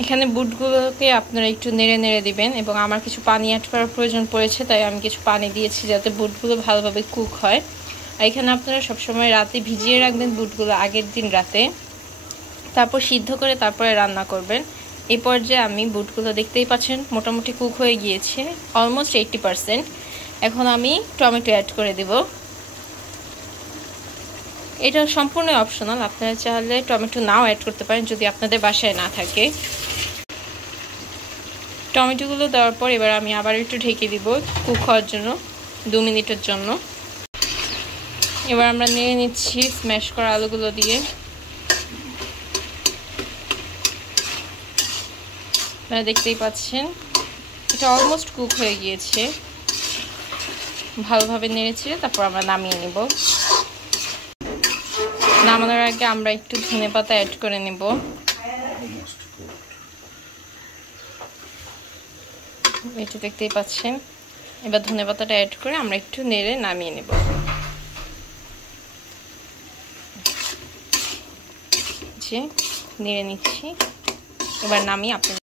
এখানে বুটগুলোকে আপনারা একটু নেড়ে নেড়ে দিবেন এবং আমার কিছু পানি অ্যাড করার প্রয়োজন পড়েছে, তাই আমি কিছু পানি দিয়েছি যাতে বুটগুলো ভালোভাবে কুক হয়। আর এখানে আপনারা সবসময় রাতে ভিজিয়ে রাখবেন বুটগুলো, আগের দিন রাতে, তারপর সিদ্ধ করে তারপরে রান্না করবেন। এই পর্যায়ে আমি বুটগুলো দেখতেই পাচ্ছেন মোটামুটি কুক হয়ে গিয়েছে, অলমোস্ট 80%। এখন আমি টমেটো অ্যাড করে দেব। এটা সম্পূর্ণ অপশনাল, আপনারা চাইলে টমেটো নাও অ্যাড করতে পারেন যদি আপনাদের বাসায় না থাকে। টমেটোগুলো দেওয়ার পর এবার আমি আবার একটু ঢেকে দিব কুক হওয়ার জন্য 2 মিনিটের জন্য। এবার আমরা নেড়ে নিচ্ছি স্ম্যাশ করা আলুগুলো দিয়ে। আপনারা দেখতেই পাচ্ছেন এটা অলমোস্ট কুক হয়ে গিয়েছে। ভালোভাবে নেড়েছে, তারপর আমরা নামিয়ে নেব। নামানোর আগে আমরা একটু ধনেপাতা অ্যাড করে নেব। এটা দেখতেই পাচ্ছেন। এবার ধনেপাতাটা অ্যাড করে আমরা একটু নেড়ে নামিয়ে নেব। নেড়ে নিচ্ছি, এবার নামিয়ে আপনাদের